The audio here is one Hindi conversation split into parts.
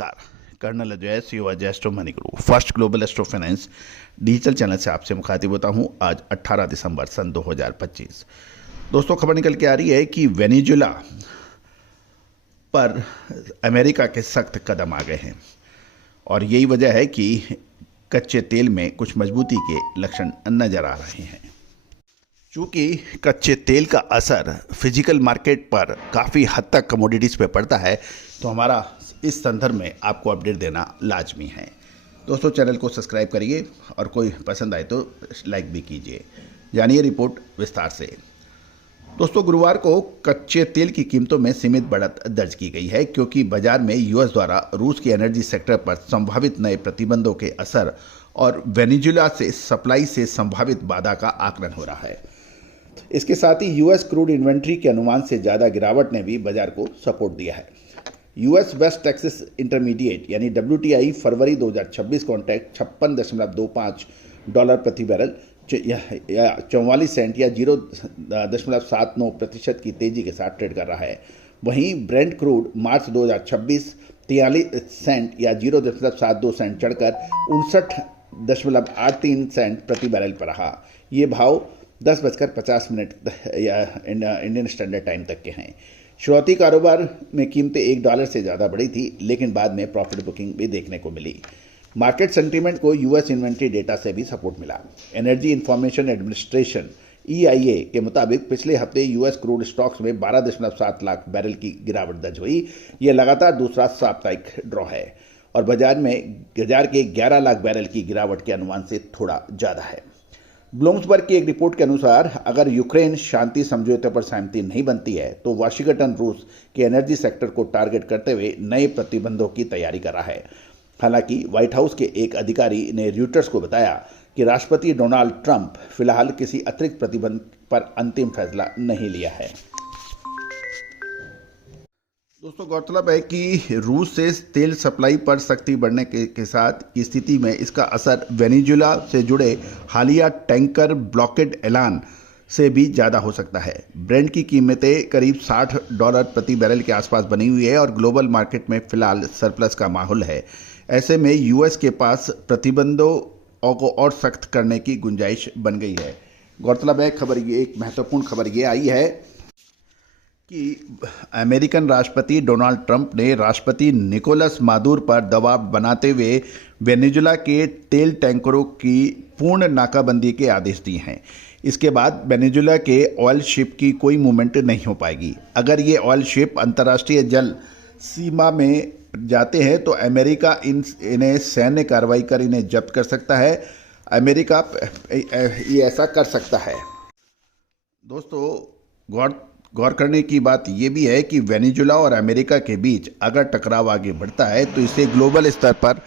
नमस्कार। Colonel Ajay CO Ajay astro money guru first global astro finance digital channel से आपसे मुखातिब होता हूं। आज 18 दिसंबर सन 2025। दोस्तों, खबर निकल के आ रही है कि वेनेजुएला पर अमेरिका के सख्त कदम आ गए हैं और यही वजह है कि कच्चे तेल में कुछ मजबूती के लक्षण नजर आ रहे हैं। चूँकि कच्चे तेल का असर फिजिकल मार्केट पर काफ़ी हद तक कमोडिटीज़ पे पड़ता है, तो हमारा इस संदर्भ में आपको अपडेट देना लाजमी है। दोस्तों, चैनल को सब्सक्राइब करिए और कोई पसंद आए तो लाइक भी कीजिए। जानिए रिपोर्ट विस्तार से। दोस्तों, गुरुवार को कच्चे तेल की कीमतों में सीमित बढ़त दर्ज की गई है, क्योंकि बाजार में यूएस द्वारा रूस के एनर्जी सेक्टर पर संभावित नए प्रतिबंधों के असर और वेनेजुएला से सप्लाई से संभावित बाधा का आकलन हो रहा है। इसके साथ ही यूएस क्रूड इन्वेंट्री के अनुमान से ज़्यादा गिरावट ने भी बाजार को सपोर्ट दिया है। यूएस वेस्ट टेक्सास इंटरमीडिएट यानी WTI फरवरी 2026 कॉन्ट्रैक्ट $56.25 प्रति बैरल या 44 सेंट या 0.79% की तेजी के साथ ट्रेड कर रहा है। वहीं ब्रेंट क्रूड मार्च 2026 43 सेंट या 0.72 सेंट चढ़कर 59.83 सेंट प्रति बैरल पर रहा। ये भाव 10:50 या इंडियन स्टैंडर्ड टाइम तक के हैं। शुरुआती कारोबार में कीमतें $1 से ज़्यादा बढ़ी थी, लेकिन बाद में प्रॉफिट बुकिंग भी देखने को मिली। मार्केट सेंटीमेंट को यूएस इन्वेंट्री डेटा से भी सपोर्ट मिला। एनर्जी इंफॉर्मेशन एडमिनिस्ट्रेशन EIA के मुताबिक पिछले हफ्ते यूएस क्रूड स्टॉक्स में 12.7 लाख बैरल की गिरावट दर्ज हुई। यह लगातार दूसरा साप्ताहिक ड्रॉ है और बाजार के 11 लाख बैरल की गिरावट के अनुमान से थोड़ा ज़्यादा है। ब्लूम्सबर्ग की एक रिपोर्ट के अनुसार अगर यूक्रेन शांति समझौते पर सहमति नहीं बनती है, तो वाशिंगटन रूस के एनर्जी सेक्टर को टारगेट करते हुए नए प्रतिबंधों की तैयारी कर रहा है। हालांकि व्हाइट हाउस के एक अधिकारी ने रॉयटर्स को बताया कि राष्ट्रपति डोनाल्ड ट्रंप फिलहाल किसी अतिरिक्त प्रतिबंध पर अंतिम फैसला नहीं लिया है। दोस्तों, गौरतलब है कि रूस से तेल सप्लाई पर सख्ती बढ़ने के साथ की स्थिति में इसका असर वेनेजुएला से जुड़े हालिया टैंकर ब्लॉकेड ऐलान से भी ज़्यादा हो सकता है। ब्रेंट की कीमतें करीब $60 प्रति बैरल के आसपास बनी हुई है और ग्लोबल मार्केट में फिलहाल सरप्लस का माहौल है। ऐसे में यूएस के पास प्रतिबंधों को और सख्त करने की गुंजाइश बन गई है। गौरतलब है एक महत्वपूर्ण खबर ये आई है कि अमेरिकन राष्ट्रपति डोनाल्ड ट्रंप ने राष्ट्रपति निकोलस मादुरो पर दबाव बनाते हुए वेनेजुएला के तेल टैंकरों की पूर्ण नाकाबंदी के आदेश दिए हैं। इसके बाद वेनेजुएला के ऑयल शिप की कोई मूवमेंट नहीं हो पाएगी। अगर ये ऑयल शिप अंतर्राष्ट्रीय जल सीमा में जाते हैं तो अमेरिका इन्हें सैन्य कार्रवाई कर इन्हें जब्त कर सकता है। अमेरिका ये ऐसा कर सकता है। दोस्तों, गौर करने की बात यह भी है कि वेनेजुएला और अमेरिका के बीच अगर टकराव आगे बढ़ता है तो इससे ग्लोबल स्तर पर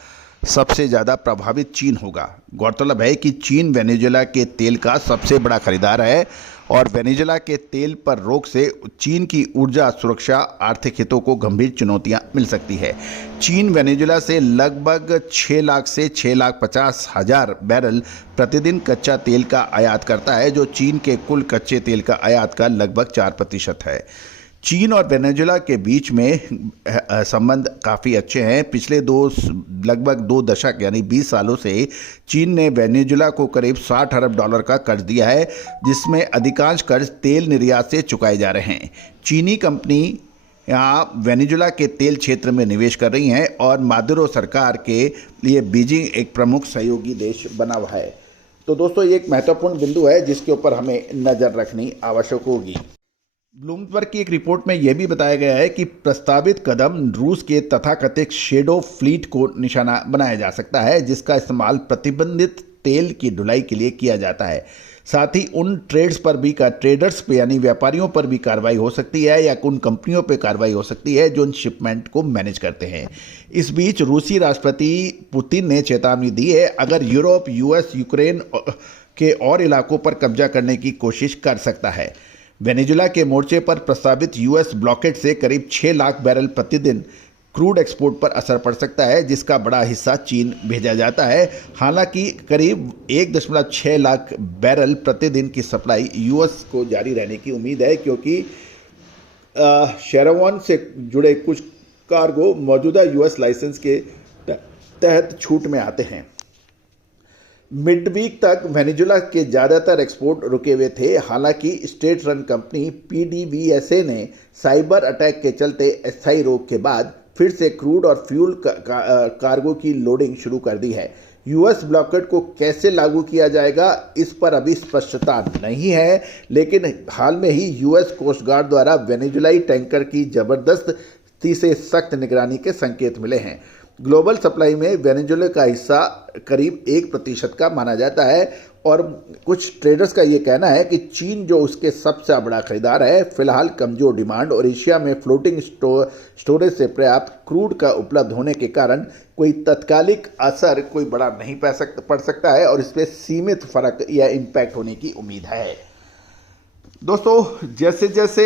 सबसे ज़्यादा प्रभावित चीन होगा। गौरतलब है कि चीन वेनेजुएला के तेल का सबसे बड़ा खरीदार है और वेनेजुएला के तेल पर रोक से चीन की ऊर्जा सुरक्षा आर्थिक हितों को गंभीर चुनौतियां मिल सकती है। चीन वेनेजुएला से लगभग 6 लाख से 6,50,000 बैरल प्रतिदिन कच्चा तेल का आयात करता है, जो चीन के कुल कच्चे तेल का आयात का लगभग 4% है। चीन और वेनेजुएला के बीच में संबंध काफ़ी अच्छे हैं। पिछले लगभग 2 दशक यानी 20 सालों से चीन ने वेनेजुएला को करीब $60 अरब का कर्ज दिया है, जिसमें अधिकांश कर्ज तेल निर्यात से चुकाए जा रहे हैं। चीनी कंपनी यहाँ वेनेजुएला के तेल क्षेत्र में निवेश कर रही हैं और मादुरो सरकार के लिए बीजिंग एक प्रमुख सहयोगी देश बना हुआ है। तो दोस्तों, ये एक महत्वपूर्ण बिंदु है जिसके ऊपर हमें नज़र रखनी आवश्यक होगी। ब्लूमबर्ग की एक रिपोर्ट में यह भी बताया गया है कि प्रस्तावित कदम रूस के तथाकथित शेडो फ्लीट को निशाना बनाया जा सकता है, जिसका इस्तेमाल प्रतिबंधित तेल की ढुलाई के लिए किया जाता है। साथ ही उन ट्रेडर्स पे यानी व्यापारियों पर भी कार्रवाई हो सकती है या उन कंपनियों पे कार्रवाई हो सकती है जो उन शिपमेंट को मैनेज करते हैं। इस बीच रूसी राष्ट्रपति पुतिन ने चेतावनी दी है, अगर यूरोप यूएस यूक्रेन के और इलाकों पर कब्जा करने की कोशिश कर सकता है। वेनेजुएला के मोर्चे पर प्रस्तावित यूएस ब्लॉकेट से करीब 6 लाख बैरल प्रतिदिन क्रूड एक्सपोर्ट पर असर पड़ सकता है, जिसका बड़ा हिस्सा चीन भेजा जाता है। हालांकि करीब 1.6 लाख बैरल प्रतिदिन की सप्लाई यूएस को जारी रहने की उम्मीद है, क्योंकि शेरवान से जुड़े कुछ कार्गो मौजूदा यूएस लाइसेंस के तहत छूट में आते हैं। मिड वीक तक वेनेजुएला के ज़्यादातर एक्सपोर्ट रुके हुए थे। हालांकि स्टेट रन कंपनी पीडीवीएसए ने साइबर अटैक के चलते अस्थायी रोक के बाद फिर से क्रूड और फ्यूल कार्गो की लोडिंग शुरू कर दी है। यूएस ब्लॉकेड को कैसे लागू किया जाएगा इस पर अभी स्पष्टता नहीं है, लेकिन हाल में ही यूएस कोस्ट गार्ड द्वारा वेनेजुएलाई टैंकर की जबरदस्ती से सख्त निगरानी के संकेत मिले हैं। ग्लोबल सप्लाई में वेनेजुएला का हिस्सा करीब 1% का माना जाता है और कुछ ट्रेडर्स का ये कहना है कि चीन जो उसके सबसे बड़ा खरीदार है, फिलहाल कमजोर डिमांड और एशिया में फ्लोटिंग स्टोरेज से पर्याप्त क्रूड का उपलब्ध होने के कारण कोई तत्कालिक असर कोई बड़ा नहीं पड़ सकता है और इसमें सीमित फर्क या इम्पैक्ट होने की उम्मीद है। दोस्तों, जैसे जैसे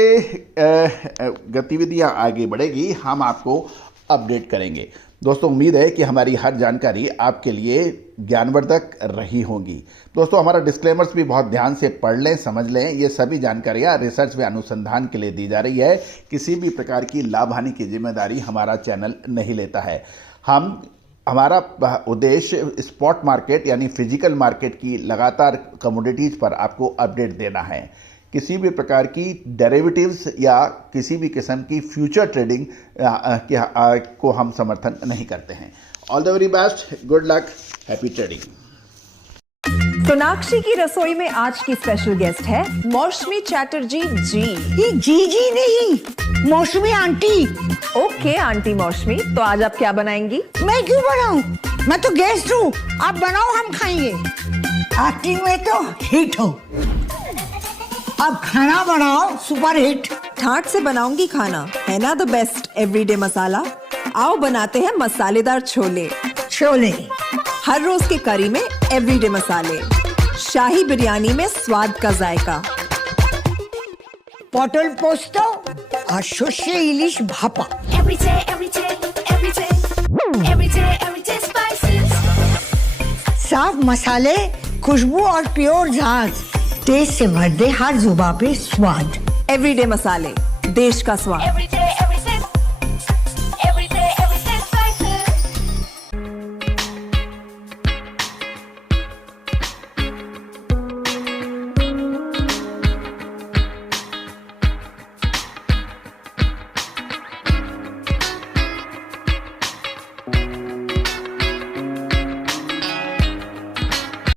गतिविधियां आगे बढ़ेगी हम आपको अपडेट करेंगे। दोस्तों, उम्मीद है कि हमारी हर जानकारी आपके लिए ज्ञानवर्धक रही होगी। दोस्तों, हमारा डिस्क्लेमर्स भी बहुत ध्यान से पढ़ लें, समझ लें। ये सभी जानकारियाँ रिसर्च व अनुसंधान के लिए दी जा रही है। किसी भी प्रकार की लाभ हानि की जिम्मेदारी हमारा चैनल नहीं लेता है। हमारा उद्देश्य स्पॉट मार्केट यानी फिजिकल मार्केट की लगातार कमोडिटीज़ पर आपको अपडेट देना है। किसी भी प्रकार की डेरिवेटिव्स या किसी भी किस्म की फ्यूचर ट्रेडिंग को हम समर्थन नहीं करते हैं। All the very best, good luck, happy trading. Sonakshi की रसोई में आज की स्पेशल गेस्ट है मौसमी चैटर्जी जी। ये जी नहीं, मौसमी आंटी। ओके आंटी मौसमी, तो आज आप क्या बनाएंगी? मैं क्यों बनाऊं? मैं तो गेस्ट हूँ, आप बनाओ, हम खाएंगे। एक्टिंग में तो हिट हो, अब खाना बनाओ सुपर हिट। ठाट से बनाऊंगी खाना, है ना द बेस्ट एवरीडे मसाला। आओ बनाते हैं मसालेदार छोले। छोले हर रोज के करी में एवरीडे मसाले, शाही बिरयानी में स्वाद का जायका। पटल पोस्तो और सर्षे इलिश भापा। साफ मसाले, खुशबू और प्योर झाग, टेस्ट से भर दे हर जुबान पे स्वाद। एवरीडे मसाले, देश का स्वाद।